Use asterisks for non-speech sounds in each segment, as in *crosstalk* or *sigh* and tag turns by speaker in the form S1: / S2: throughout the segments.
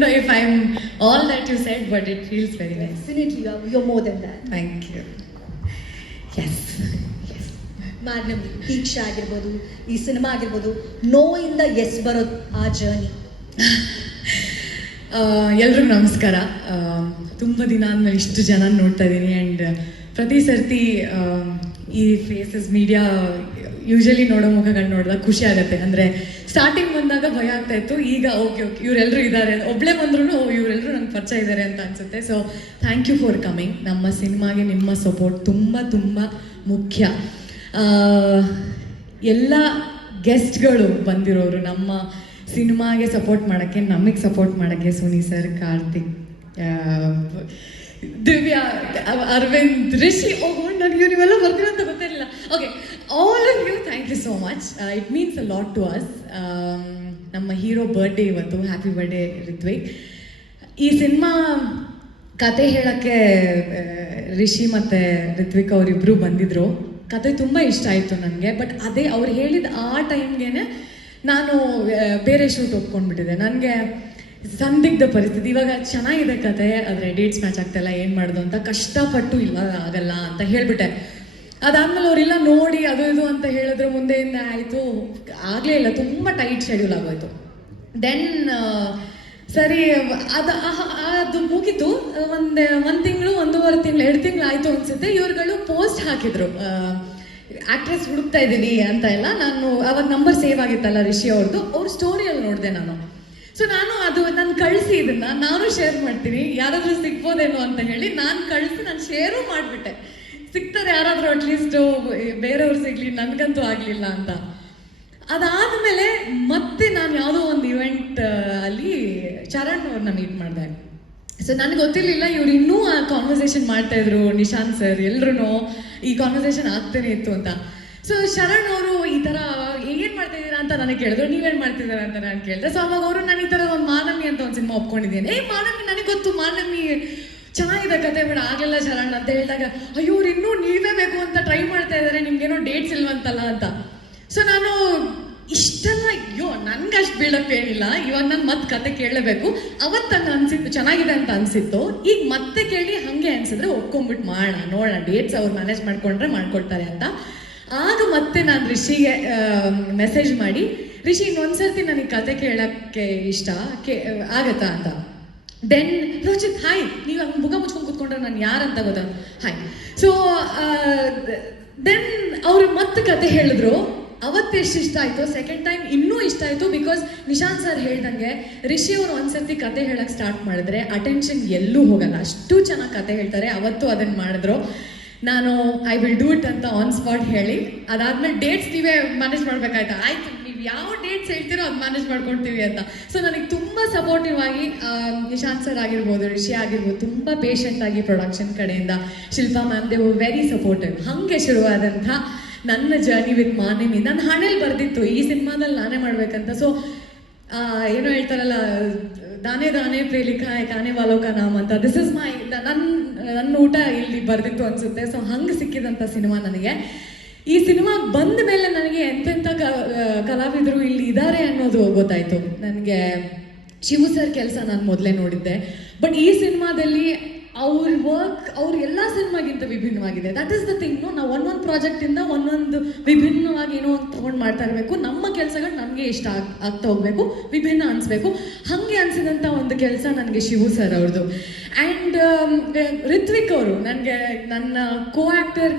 S1: know if I'm all that you said, but it feels very nice.
S2: Definitely, you're, you're more than that.
S1: Thank you. Yes.
S2: Magnum Deeksha ಆಗಿರ್ಬೋದು ಈ cinema ಆಗಿರ್ಬೋದು ನೋಯಿಂದ S ಬರೋದು ಆ journey *laughs*
S1: ಎಲ್ರಿಗೂ ನಮಸ್ಕಾರ ತುಂಬ ದಿನ ಆದಮೇಲೆ ಇಷ್ಟು ಜನ ನೋಡ್ತಾ ಇದ್ದೀನಿ ಆ್ಯಂಡ್ ಪ್ರತಿ ಸರ್ತಿ ಈ ಫೇಸಸ್ ಮೀಡಿಯಾ ಯೂಶಲಿ ನೋಡೋ ಮುಖಗಳು ನೋಡಿದಾಗ ಖುಷಿ ಆಗುತ್ತೆ ಅಂದರೆ ಸ್ಟಾರ್ಟಿಂಗ್ ಬಂದಾಗ ಭಯ ಆಗ್ತಾ ಇತ್ತು. ಈಗ ಓಕೆ ಓಕೆ ಇವರೆಲ್ಲರೂ ಇದ್ದಾರೆ ಒಬ್ಳೆ ಬಂದ್ರು ಇವರೆಲ್ಲರೂ ನಂಗೆ ಪರಿಚಯ ಇದ್ದಾರೆ ಅಂತ ಅನ್ಸುತ್ತೆ. So thank you for coming ನಮ್ಮ ಸಿನಿಮಾಗೆ ನಿಮ್ಮ ಸಪೋರ್ಟ್ ತುಂಬ ತುಂಬ ಮುಖ್ಯ. ಎಲ್ಲ ಗೆಸ್ಟ್ಗಳು ಬಂದಿರೋರು ನಮ್ಮ ಸಿನಿಮಾಗೆ ಸಪೋರ್ಟ್ ಮಾಡೋಕ್ಕೆ, ನಮಗೆ ಸಪೋರ್ಟ್ ಮಾಡೋಕ್ಕೆ ಸುನಿ ಸರ್, ಕಾರ್ತಿಕ್ ದಿವ್ಯಾ, ಅರವಿಂದ್, ರಿಷಿ ಓಹೋ ನನಗೆ ನೀವೆಲ್ಲ ಅಂತ ಗೊತ್ತಿರಲಿಲ್ಲ okay all of you thank you so much it means a lot to us ನಮ್ಮ ಹೀರೋ ಬರ್ಡೇ ಇವತ್ತು. ಹ್ಯಾಪಿ ಬರ್ಡೇ ರಿತ್ವಿಕ್ ಈ ಸಿನಿಮಾ ಕತೆ ಹೇಳಕ್ಕೆ ಆ, ರಿಷಿ ಮತ್ತೆ ರಿತ್ವಿಕ್ ಅವರಿಬ್ಬರು ಬಂದಿದ್ರು. ಕತೆ ತುಂಬ ಇಷ್ಟ ಆಯಿತು ನನಗೆ ಬಟ್ ಅದೇ ಅವ್ರು ಹೇಳಿದ ಆ ಟೈಮ್ಗೆ ನಾನು ಬೇರೆ ಶೂಟ್ ಒಪ್ಕೊಂಡ್ಬಿಟ್ಟಿದ್ದೆ. ನನಗೆ ಸಂದಿಗ್ಧ ಪರಿಸ್ಥಿತಿ. ಇವಾಗ ಚೆನ್ನಾಗಿದೆ ಕತೆ, ಆದರೆ ಡೇಟ್ಸ್ ಮ್ಯಾಚ್ ಆಗ್ತಾಯಿಲ್ಲ ಏನು ಮಾಡೋದು ಅಂತ ಕಷ್ಟಪಟ್ಟು ಇಲ್ಲ, ಆಗಲ್ಲ ಅಂತ ಹೇಳ್ಬಿಟ್ಟೆ. ಅದಾದ್ಮೇಲೆ ಅವರೆಲ್ಲ ನೋಡಿ ಅದು ಇದು ಅಂತ ಹೇಳಿದ್ರು, ಮುಂದೆಯಿಂದ ಆಯಿತು. ಆಗಲೇ ಇಲ್ಲ, ತುಂಬ ಟೈಟ್ ಶೆಡ್ಯೂಲ್ ಆಗೋಯ್ತು. ದೆನ್ ಸರಿ, ಅದು ಅದು ಮುಗಿತು. ಒಂದು ಒಂದು ತಿಂಗಳು, ಒಂದೂವರೆ ತಿಂಗಳು, ಎರಡು ತಿಂಗಳು ಆಯಿತು ಅನ್ಸುತ್ತೆ. ಇವ್ರುಗಳು ಪೋಸ್ಟ್ ಹಾಕಿದ್ರು. ಆಕ್ಟ್ರೆಸ್ ಹುಡುಕ್ತಾ ಇದ್ದೀನಿ ಅಂತ ಎಲ್ಲ ನಾನು ಅವಾಗ ನಂಬರ್ ಸೇವ್ ಆಗಿತ್ತಲ್ಲ ರಿಷಿ ಅವ್ರದ್ದು ಅವ್ರ ಸ್ಟೋರಿಯಲ್ಲಿ ನೋಡಿದೆ ನಾನು. ಸೊ ನಾನು ಅದು, ನಾನು ಕಳಿಸಿ ಇದನ್ನ, ನಾನು ಶೇರ್ ಮಾಡ್ತೀನಿ. ಯಾರಾದ್ರೂ ಸಿಗ್ಬೋದೇನೋ ಅಂತ ಹೇಳಿ ನಾನು ಕಳಿಸಿ, ನಾನು ಶೇರು ಮಾಡಿಬಿಟ್ಟೆ. ಸಿಗ್ತಾರೆ ಯಾರಾದರೂ ಅಟ್ಲೀಸ್ಟ್ ಬೇರೆಯವ್ರು ಸಿಗ್ಲಿ, ನನಗಂತೂ ಆಗಲಿಲ್ಲ ಅಂತ. ಅದಾದಮೇಲೆ ಮತ್ತೆ ನಾನು ಯಾವುದೋ ಒಂದು ಇವೆಂಟ್ ಅಲ್ಲಿ ಚರಣ್ ಅವ್ರನ್ನ ಮೀಟ್ ಮಾಡಿದೆ. ಸೊ ನನಗೆ ಗೊತ್ತಿರಲಿಲ್ಲ, ಇವ್ರು ಇನ್ನೂ ಆ ಕಾನ್ವರ್ಸೇಷನ್ ಮಾಡ್ತಾ ಇದ್ರು, ನಿಶಾಂತ್ ಸರ್ ಎಲ್ರು ಈ ಕಾನ್ವರ್ಸೇಷನ್ ಆಗ್ತಾನೆ ಇತ್ತು ಅಂತ. ಸೊ ಶರಣ್ ಅವರು ಈ ಥರ ಅಂತ ನನಗೆ ಕೇಳಿದ್ರು ನೀವೇನ್ ಮಾಡ್ತಿದ್ದಾರೆ ಅಂತ ನಾನು ಕೇಳಿದೆ. ಸೊ ಅವಾಗ ಅವರು ನಾನು ಈ ಥರ ಒಂದು ಮಾನವಿ ಅಂತ ಒಂದು ಸಿನಿಮಾ ಒಪ್ಕೊಂಡಿದ್ದೀನಿ. ಏ ಮಾನವಿ ನನಗೆ ಗೊತ್ತು ಮಾನವಿ ಚೆನ್ನಾಗಿದೆ ಕತೆ ಬೇಡ ಆಗಲ್ಲ ಶರಣ್ ಅಂತ ಹೇಳಿದಾಗ, ಅಯ್ಯೋ ಇನ್ನೂ ನೀವೇ ಬೇಕು ಅಂತ ಟ್ರೈ ಮಾಡ್ತಾ ಇದ್ದಾರೆ ನಿಮ್ಗೇನೋ ಡೇಟ್ಸ್ ಇಲ್ವಂತಲ್ಲ ಅಂತ. ಸೊ ನಾನು ಇಷ್ಟೆಲ್ಲ, ಅಯ್ಯೋ, ನನ್ಗೆ ಅಷ್ಟು ಬಿಲ್ಡಪ್ ಏನಿಲ್ಲ, ಇವಾಗ ನಾನು ಮತ್ತೆ ಕತೆ ಕೇಳಲೇಬೇಕು. ಅವತ್ತು ಹಂಗೆ ಅನ್ಸಿತ್ತು, ಚೆನ್ನಾಗಿದೆ ಅಂತ ಅನ್ಸಿತ್ತು. ಈಗ ಮತ್ತೆ ಕೇಳಿ ಹಂಗೆ ಅನ್ಸಿದ್ರೆ ಒಪ್ಕೊಂಡ್ಬಿಟ್ಟು ಮಾಡೋಣ, ನೋಡೋಣ ಡೇಟ್ಸ್ ಅವ್ರು ಮ್ಯಾನೇಜ್ ಮಾಡ್ಕೊಂಡ್ರೆ ಮಾಡ್ಕೊಳ್ತಾರೆ ಅಂತ. ಆಗ ಮತ್ತೆ ನಾನು ರಿಷಿಗೆ ಮೆಸೇಜ್ ಮಾಡಿ, ರಿಷಿ, ಇನ್ನೊಂದ್ಸರ್ತಿ ನನಗೆ ಕತೆ ಕೇಳಕ್ಕೆ ಇಷ್ಟ? ಕೇ, ಆಗತ್ತಾ ಅಂತ. ದೆನ್ ರೋಚಿತ್ ಹಾಯ್ ನೀವು ಹಂಗೆ ಮುಖ ಮುಚ್ಕೊಂಡು ಕೂತ್ಕೊಂಡ್ರೆ ನಾನು ಯಾರಂತ ಗೊತ್ತಾ? ಹಾಯ್ ಸೊ ದೆನ್ ಅವರು ಮತ್ತೆ ಕತೆ ಹೇಳಿದ್ರು. ಅವತ್ತು ಎಷ್ಟು ಇಷ್ಟ ಆಯಿತು ಸೆಕೆಂಡ್ ಟೈಮ್ ಇನ್ನೂ ಇಷ್ಟ ಆಯಿತು ಬಿಕಾಸ್ ನಿಶಾಂತ್ ಸರ್ ಹೇಳ್ದಂಗೆ, ರಿಷಿ ಅವರು ಒಂದ್ಸರ್ತಿ ಕತೆ ಹೇಳಕ್ಕೆ ಸ್ಟಾರ್ಟ್ ಮಾಡಿದ್ರೆ ಅಟೆನ್ಷನ್ ಎಲ್ಲೂ ಹೋಗಲ್ಲ. ಅಷ್ಟು ಚೆನ್ನಾಗಿ ಕತೆ ಹೇಳ್ತಾರೆ. ಅವತ್ತು ಅದನ್ನು ಮಾಡಿದ್ರು. ನಾನು ಐ ವಿಲ್ ಡೂ ಇಟ್ ಅಂತ ಆನ್ ಸ್ಪಾಟ್ ಹೇಳಿ. ಅದಾದ್ಮೇಲೆ ಡೇಟ್ಸ್ ನೀವೇ ಮ್ಯಾನೇಜ್ ಮಾಡ್ಬೇಕಾಯ್ತಾ? ಆಯ್ತು ನೀವು ಯಾವ ಡೇಟ್ಸ್ ಹೇಳ್ತೀರೋ ಅದು ಮ್ಯಾನೇಜ್ ಮಾಡ್ಕೊಳ್ತೀವಿ ಅಂತ. ಸೊ ನನಗೆ ತುಂಬ ಸಪೋರ್ಟಿವ್ ಆಗಿ ನಿಶಾಂತ್ ಸರ್ ಆಗಿರ್ಬೋದು, ರಿಷಿ ಆಗಿರ್ಬೋದು, ತುಂಬ ಪೇಷಂಟ್ ಆಗಿ ಪ್ರೊಡಕ್ಷನ್ ಕಡೆಯಿಂದ. Shilpa ma'am they were very supportive ಹಾಗೆ ಶುರುವಾದಂಥ ನನ್ನ ಜರ್ನಿ ವಿತ್ ಮಾನಿನಿ. ನನ್ನ ಹಣೆಲಿ ಬರ್ದಿತ್ತು. ಈ ಸಿನಿಮಾದಲ್ಲಿ ನಾನೇ ಮಾಡ್ಬೇಕಂತ. ಸೊ ಏನೋ ಹೇಳ್ತಾರಲ್ಲ, ದಾನೇ ದಾನೆ ಪ್ರೇಲಿಖ ಕಾನೆ ವಾಲೋಕ ನಾಮ್ ಅಂತ. ದಿಸ್ ಇಸ್ ಮೈ ನನ್ನ ನನ್ನ ಊಟ ಇಲ್ಲಿ ಬರ್ದಿತ್ತು ಅನ್ಸುತ್ತೆ. ಸೊ ಹಂಗೆ ಸಿಕ್ಕಿದಂಥ ಸಿನಿಮಾ ನನಗೆ. ಈ ಸಿನಿಮಾ ಬಂದ ಮೇಲೆ ನನಗೆ ಎಂತೆಂಥ ಕಲಾವಿದರು ಇಲ್ಲಿ ಇದ್ದಾರೆ ಅನ್ನೋದು ಗೊತ್ತಾಯ್ತು. ನನಗೆ ಶಿವು ಸರ್ ಕೆಲಸ ನಾನು ಮೊದಲೇ ನೋಡಿದ್ದೆ. ಬಟ್ ಈ ಸಿನಿಮಾದಲ್ಲಿ ಅವ್ರ ವರ್ಕ್ ಅವ್ರ ಎಲ್ಲ ಸಿನಿಮಾಗಿಂತ ವಿಭಿನ್ನವಾಗಿದೆ. ದಟ್ ಇಸ್ ದ ಥಿಂಗ್ ನಾವು ಒಂದೊಂದು ಪ್ರಾಜೆಕ್ಟಿಂದ ಒಂದೊಂದು ವಿಭಿನ್ನವಾಗಿ ಏನೋ ಒಂದು ತೊಗೊಂಡು ಮಾಡ್ತಾ ಇರಬೇಕು. ನಮ್ಮ ಕೆಲಸಗಳು ನಮಗೆ ಇಷ್ಟ ಆಗ್, ಆಗ್ತಾ ಹೋಗ್ಬೇಕು, ವಿಭಿನ್ನ ಅನಿಸ್ಬೇಕು. ಹಾಗೆ ಅನಿಸಿದಂಥ ಒಂದು ಕೆಲಸ ನನಗೆ ಶಿವು ಸರ್ ಅವ್ರದ್ದು ಆ್ಯಂಡ್ ರಿತ್ವಿಕ್ ಅವರು ನನಗೆ ನನ್ನ ಕೋ ಆ್ಯಕ್ಟರ್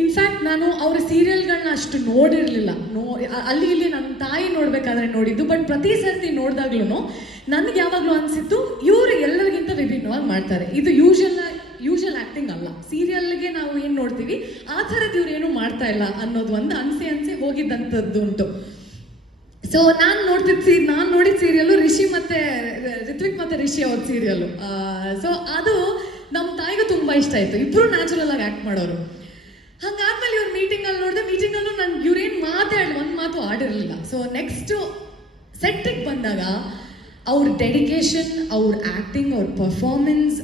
S1: ಇನ್ಫ್ಯಾಕ್ಟ್ ನಾನು ಅವರ ಸೀರಿಯಲ್ಗಳನ್ನ ಅಷ್ಟು ನೋಡಿರಲಿಲ್ಲ. ನೋ ಅಲ್ಲಿ ಇಲ್ಲಿ ನನ್ನ ತಾಯಿ ನೋಡಬೇಕಾದ್ರೆ ನೋಡಿದ್ದು ಬಟ್ ಪ್ರತಿ ಸರ್ತಿ ನೋಡಿದಾಗ್ಲೂ ನನಗೆ ಯಾವಾಗಲೂ ಅನಿಸಿತ್ತು ಇವರು ಎಲ್ಲರಿಗಿಂತ ವಿಭಿನ್ನವಾಗಿ ಮಾಡ್ತಾರೆ. ಇದು ಯೂಶಲ್ ಯೂಶಲ್ ಆ್ಯಕ್ಟಿಂಗ್ ಅಲ್ಲ. ಸೀರಿಯಲ್ಗೆ ನಾವು ಏನು ನೋಡ್ತೀವಿ? ಆ ಥರದ್ದು ಇವ್ರು ಏನೂ ಮಾಡ್ತಾ ಇಲ್ಲ ಅನ್ನೋದು ಒಂದು ಅನಿಸಿ ಅನಿಸಿ ಹೋಗಿದ್ದಂಥದ್ದು ಉಂಟು. ಸೊ ನಾನು ನೋಡ್ತಿದ್ದ ಸೀ, ನಾನು ನೋಡಿದ ಸೀರಿಯಲ್ಲು ರಿಷಿ ಮತ್ತೆ, ರಿತ್ವಿಕ್ ಮತ್ತೆ ರಿಷಿ ಅವ್ರ ಸೀರಿಯಲ್ಲು ಸೊ ಅದು ನಮ್ಮ ತಾಯಿಗೂ ತುಂಬ ಇಷ್ಟ ಆಯಿತು. ಇಬ್ಬರು ನ್ಯಾಚುರಲ್ ಆಗಿ ಆ್ಯಕ್ಟ್ ಮಾಡೋರು. ಹಂಗಾದ್ಮೇಲೆ ಇವ್ರ ಮೀಟಿಂಗಲ್ಲಿ ನೋಡಿದೆ ಮೀಟಿಂಗಲ್ಲೂ ನನ್ಗೆ ಇವ್ರೇನು ಮಾತಾಡಿ ಒಂದು ಮಾತು ಆಡಿರಲಿಲ್ಲ. ಸೊ ನೆಕ್ಸ್ಟು ಸೆಟ್ಟಿಗೆ ಬಂದಾಗ ಅವ್ರ ಡೆಡಿಕೇಶನ್ ಅವ್ರ ಆ್ಯಕ್ಟಿಂಗ್ ಅವ್ರ ಪರ್ಫಾರ್ಮೆನ್ಸ್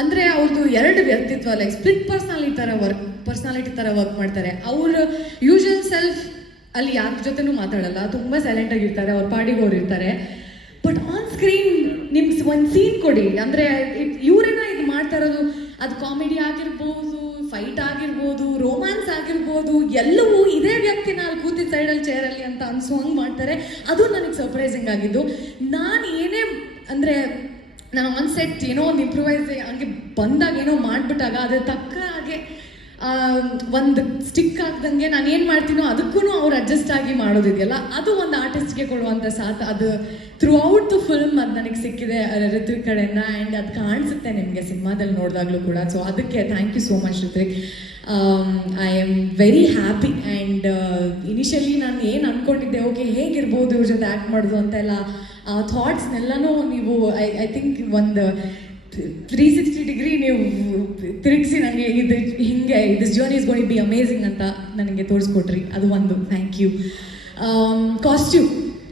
S1: ಅಂದರೆ ಅವ್ರದ್ದು ಎರಡು ವ್ಯಕ್ತಿತ್ವ ಲೈಕ್ ಸ್ಪ್ಲಿಟ್ ಪರ್ಸ್ನಾಲಿಟಿ ಥರ ವರ್ಕ್ ಪರ್ಸ್ನಾಲಿಟಿ ಥರ ವರ್ಕ್ ಮಾಡ್ತಾರೆ. ಅವ್ರ ಯೂಶಲ್ ಸೆಲ್ಫ್ ಅಲ್ಲಿ ಯಾರ ಜೊತೆನೂ ಮಾತಾಡಲ್ಲ, ತುಂಬ ಸೈಲೆಂಟ್ ಆಗಿರ್ತಾರೆ, ಅವ್ರ ಪಾಡಿಗೆ ಇರ್ತಾರೆ. ಬಟ್ ಆನ್ ಸ್ಕ್ರೀನ್ ನಿಮ್ಗೆ ಒಂದು ಸೀನ್ ಕೊಡಿ. ಅಂದರೆ ಇವರೇನ ಇದು ಮಾಡ್ತಾ ಇರೋದು, ಅದು ಕಾಮಿಡಿ ಆಗಿರ್ಬೋದು ಫೈಟ್ ಆಗಿರ್ಬೋದು ರೋಮ್ಯಾನ್ಸ್ ಆಗಿರ್ಬೋದು, ಎಲ್ಲವೂ ಇದೇ ವ್ಯಕ್ತಿನ ಅಲ್ಲಿ ಕೂತಿದ್ದ ಸೈಡಲ್ಲಿ ಚೇರಲ್ಲಿ ಅಂತ ಅನ್ಸೋಂಗ್ ಮಾಡ್ತಾರೆ. ಅದು ನನಗೆ ಸರ್ಪ್ರೈಸಿಂಗ್ ಆಗಿದ್ದು. ನಾನು ಏನೇ ಅಂದರೆ, ನಾನು ಒಂದು ಸೆಟ್ ಏನೋ ಒಂದು ಇಂಪ್ರೂವೈಸ್ ಹಂಗೆ ಬಂದಾಗ ಏನೋ ಮಾಡಿಬಿಟ್ಟಾಗ, ಅದ್ರ ತಕ್ಕ ಹಾಗೆ ಒಂದು ಸ್ಟಿಕ್ ಆಗ್ದಂಗೆ ನಾನು ಏನು ಮಾಡ್ತೀನೋ ಅದಕ್ಕೂ ಅವ್ರು ಅಡ್ಜಸ್ಟ್ ಆಗಿ ಮಾಡೋದಿದೆಯಲ್ಲ ಅದು ಒಂದು ಆರ್ಟಿಸ್ಟ್ಗೆ ಕೊಡುವಂಥ ಸಾಥ್. ಅದು ಥ್ರೂ ಔಟ್ ದ ಫಿಲ್ಮ್ ಅದು ನನಗೆ ಸಿಕ್ಕಿದೆ ಋತ್ವಿಕ್ ಕಡೆಯಿಂದ ಆ್ಯಂಡ್ ಅದು ಕಾಣಿಸುತ್ತೆ ನಿಮಗೆ ಸಿನಿಮಾದಲ್ಲಿ ನೋಡಿದಾಗಲೂ ಕೂಡ. ಸೊ ಅದಕ್ಕೆ thank you so much Rithvik. I am very happy and initially ನಾನು ಏನು ಅಂದ್ಕೊಂಡಿದ್ದೆ ಓಕೆ, ಹೇಗಿರ್ಬೋದು ಇವ್ರ ಜೊತೆ ಆ್ಯಕ್ಟ್ ಮಾಡೋದು ಅಂತೆಲ್ಲ, ಆ ಥಾಟ್ಸ್ನೆಲ್ಲನೂ ನೀವು ಐ ಐ ಥಿಂಕ್ ಒಂದು ತ್ರೀ ಸಿಕ್ಸ್ಟಿ ಡಿಗ್ರಿ ನೀವು ತಿರುಗಿಸಿ this journey is going be amazing ಅಂತ ನನಗೆ ತೋರಿಸ್ಕೊಟ್ರಿ. ಅದು ಒಂದು. ಥ್ಯಾಂಕ್ ಯು ಕಾಸ್ಟ್ಯೂಮ್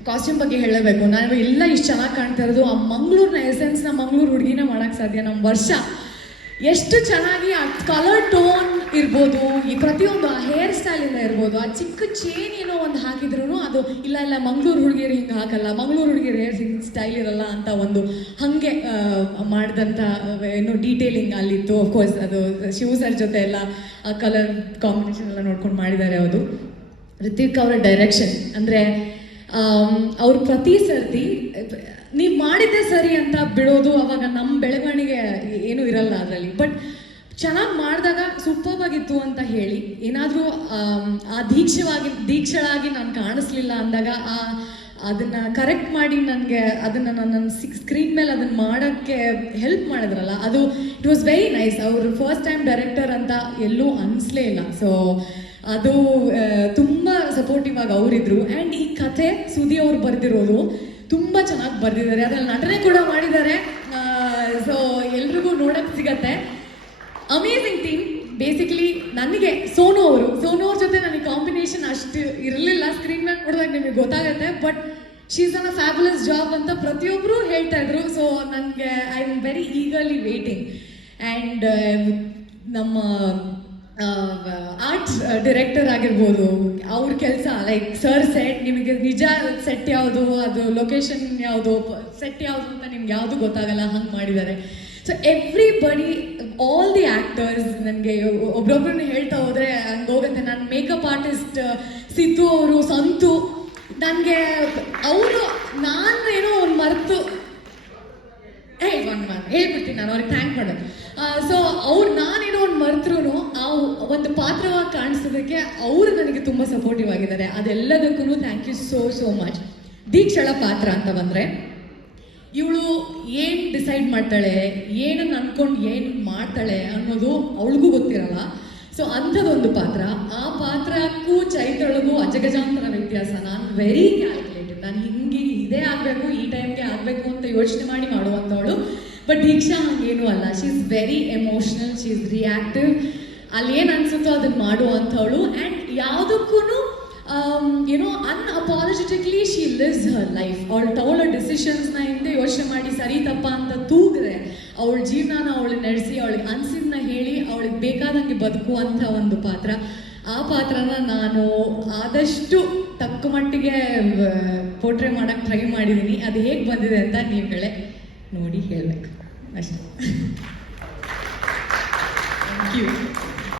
S1: ಕಾಸ್ಟ್ಯೂಮ್ ಬಗ್ಗೆ ಹೇಳಬೇಕು. ನಾನು ಎಲ್ಲ ಇಷ್ಟು ಚೆನ್ನಾಗಿ ಕಾಣ್ತಾ ಇರೋದು. ಆ ಮಂಗಳೂರಿನ ಎಸೆನ್ಸ್ನ ಮಂಗಳೂರು ಹುಡುಗಿನ ಮಾಡೋಕ್ಕೆ ಸಾಧ್ಯ ನಮ್ಮ ವರ್ಷ. ಎಷ್ಟು ಚೆನ್ನಾಗಿ ಆ ಕಲರ್ ಇರ್ಬೋದು, ಈ ಪ್ರತಿಯೊಂದು ಆ ಹೇರ್ ಸ್ಟೈಲಿಂದ ಇರ್ಬೋದು, ಆ ಚಿಕ್ಕ ಚೇನ್ ಏನೋ ಒಂದು ಹಾಕಿದ್ರು ಅದು, ಇಲ್ಲ ಇಲ್ಲ, ಮಂಗ್ಳೂರು ಹುಡುಗಿಯರು ಹಿಂಗೆ ಹಾಕಲ್ಲ, ಮಂಗ್ಳೂರು ಹುಡುಗಿಯರು ಹೇರ್ ಸ್ಟೈಲ್ ಇರಲ್ಲ ಅಂತ ಒಂದು ಹಾಗೆ ಮಾಡಿದಂಥ ಏನು ಡೀಟೇಲಿಂಗ್ ಅಲ್ಲಿತ್ತು. ಅಫ್ಕೋರ್ಸ್ ಅದು ಶಿವ ಜೊತೆ ಎಲ್ಲ ಆ ಕಲರ್ ಕಾಂಬಿನೇಷನ್ ಎಲ್ಲ ನೋಡ್ಕೊಂಡು ಮಾಡಿದ್ದಾರೆ ಅದು ಋತ್ವಿಕ್ ಅವರ ಡೈರೆಕ್ಷನ್ ಅಂದರೆ ಅವ್ರು ಪ್ರತಿ ಸರ್ತಿ, ನೀವು ಮಾಡಿದ್ದೆ ಸರಿ ಅಂತ ಬಿಡೋದು ಅವಾಗ ನಮ್ಮ ಬೆಳವಣಿಗೆ ಏನೂ ಇರಲ್ಲ ಅದರಲ್ಲಿ. ಬಟ್ ಚೆನ್ನಾಗಿ ಮಾಡಿದಾಗ ಸೂಪರ್ ಆಗಿತ್ತು ಅಂತ ಹೇಳಿ. ಏನಾದರೂ ಆ ದೀಕ್ಷವಾಗಿ, ದೀಕ್ಷಳಾಗಿ ನಾನು ಕಾಣಿಸ್ಲಿಲ್ಲ ಅಂದಾಗ ಆ ಅದನ್ನ ಕರೆಕ್ಟ್ ಮಾಡಿ ನನಗೆ ಅದನ್ನ ನನ್ನ ಸ್ಕ್ರೀನ್ ಮೇಲೆ ಅದನ್ನ ಮಾಡೋಕ್ಕೆ ಹೆಲ್ಪ್ ಮಾಡಿದ್ರಲ್ಲ, ಅದು ಇಟ್ ವಾಸ್ ವೆರಿ ನೈಸ್ ಅವರು ಫಸ್ಟ್ ಟೈಮ್ ಡೈರೆಕ್ಟರ್ ಅಂತ ಎಲ್ಲೂ ಅನಿಸ್ಲೇ ಇಲ್ಲ. ಸೊ ಅದು ತುಂಬ ಸಪೋರ್ಟಿವ್ ಆಗಿ ಅವರಿದ್ರು. ಆ್ಯಂಡ್ ಈ ಕಥೆ ಸುದಿ ಅವ್ರು ಬರೆದಿರೋದು ತುಂಬ ಚೆನ್ನಾಗಿ ಬರೆದಿದ್ದಾರೆ. ಅದ್ರಲ್ಲಿ ನಟನೆ ಕೂಡ ಮಾಡಿದ್ದಾರೆ. ಸೊ ಎಲ್ರಿಗೂ ನೋಡೋಕ್ಕೆ ಸಿಗತ್ತೆ. ಅಮೇಝಿಂಗ್ ಥಿಂಗ್ ಬೇಸಿಕಲಿ ನನಗೆ ಸೋನು ಅವರು, ಸೋನು ಅವ್ರ ಜೊತೆ ನನಗೆ ಕಾಂಬಿನೇಷನ್ ಅಷ್ಟು ಇರಲಿಲ್ಲ. ಸ್ಕ್ರೀನ್ ಮೇಲೆ ನೋಡಿದಾಗ ನಿಮಗೆ ಗೊತ್ತಾಗುತ್ತೆ but she's on a fabulous job ಅಂತ ಪ್ರತಿಯೊಬ್ಬರು ಹೇಳ್ತಾ ಇದ್ರು. ಸೊ ನನಗೆ I am very eagerly waiting and ನಮ್ಮ ಆರ್ಟ್ಸ್ ಡೈರೆಕ್ಟರ್ ಆಗಿರ್ಬೋದು, ಅವ್ರ ಕೆಲಸ ಲೈಕ್ ಸರ್ ಸೆಟ್ ನಿಮಗೆ ನಿಜ ಸೆಟ್ ಯಾವುದು, ಅದು ಲೊಕೇಶನ್ ಯಾವುದು ಸೆಟ್ ಯಾವುದು ಅಂತ ನಿಮ್ಗೆ ಯಾವುದು ಗೊತ್ತಾಗಲ್ಲ, ಹಂಗೆ ಮಾಡಿದ್ದಾರೆ. So everybody all the actors ನನಗೆ ಒಬ್ರೊಬ್ರನ್ನ ಹೇಳ್ತಾ ಹೋದರೆ ಹಂಗೆ ಹೋಗುತ್ತೆ. ನನ್ನ ಮೇಕಪ್ ಆರ್ಟಿಸ್ಟ್ ಸಿದ್ದು ಅವರು, ಸಂತು. ನನಗೆ ಅವರು, ನಾನು ಏನೋ ಒಂದು ಮರೆತು. ಹೇ ಒಂದು ಮಾತು ಹೇಳ್ಬಿಡ್ತೀನಿ ನಾನು ಅವ್ರಿಗೆ ಥ್ಯಾಂಕ್ ಮಾಡೋದು. ಸೊ ಅವ್ರು ನಾನೇನೋ ಒಂದು ಮರೆತ್ರೂ ಆ ಒಂದು ಪಾತ್ರವಾಗಿ ಕಾಣಿಸೋದಕ್ಕೆ ಅವರು ನನಗೆ ತುಂಬ ಸಪೋರ್ಟಿವ್ ಆಗಿದ್ದಾರೆ. ಅದೆಲ್ಲದಕ್ಕೂ thank you so so much ದೀಕ್ಷಳ ಪಾತ್ರ ಅಂತ ಬಂದರೆ ಇವಳು ಏನು ಡಿಸೈಡ್ ಮಾಡ್ತಾಳೆ ಏನನ್ನು ಅನ್ಕೊಂಡು ಏನು ಮಾಡ್ತಾಳೆ ಅನ್ನೋದು ಅವಳಿಗೂ ಗೊತ್ತಿರಲ್ಲ. ಸೊ ಅಂಥದ್ದೊಂದು ಪಾತ್ರ. ಆ ಪಾತ್ರಕ್ಕೂ ಚೈತ್ರಳಿಗೂ ಅಜಗಜಾಂತರ ವ್ಯತ್ಯಾಸ. ನಾನು ವೆರಿ ಕ್ಯಾಲ್ಕುಲೇಟೆಡ್ ನಾನು ಹಿಂಗೆ ಇದೇ ಆಗಬೇಕು, ಈ ಟೈಮ್ಗೆ ಆಗಬೇಕು ಅಂತ ಯೋಚನೆ ಮಾಡಿ ಮಾಡುವಂಥವಳು. ಬಟ್ ದೀಕ್ಷಾ ಹಂಗೇನೂ ಅಲ್ಲ. She is very emotional she is reactive ಅಲ್ಲಿ ಏನು ಅನ್ಸುತ್ತೋ ಅದನ್ನ ಮಾಡುವಂಥವಳು. ಆ್ಯಂಡ್ ಯಾವುದಕ್ಕೂ ಏನೋ unapologetically she lives her life ಅವಳು ತಗೊಳ್ಳೋ ಡಿಸಿಷನ್ಸ್ನ ಹಿಂದೆ ಯೋಚನೆ ಮಾಡಿ, ಸರಿ ತಪ್ಪ ಅಂತ ತೂಗ್ರೆ, ಅವಳ ಜೀವನನ ಅವಳು ನಡೆಸಿ, ಅವಳಿಗೆ ಅನ್ಸಿದ್ನ ಹೇಳಿ, ಅವಳಿಗೆ ಬೇಕಾದಂಗೆ ಬದುಕುವಂಥ ಒಂದು ಪಾತ್ರ. ಆ ಪಾತ್ರನ ನಾನು ಆದಷ್ಟು ತಕ್ಕ ಮಟ್ಟಿಗೆ ಪೋಟ್ರೆ ಮಾಡೋಕ್ಕೆ ಟ್ರೈ ಮಾಡಿದ್ದೀನಿ ಅದು ಹೇಗೆ ಬಂದಿದೆ ಅಂತ ನೀವುಗಳೇ ನೋಡಿ ಹೇಳಬೇಕು. ಅಷ್ಟೇ. *laughs*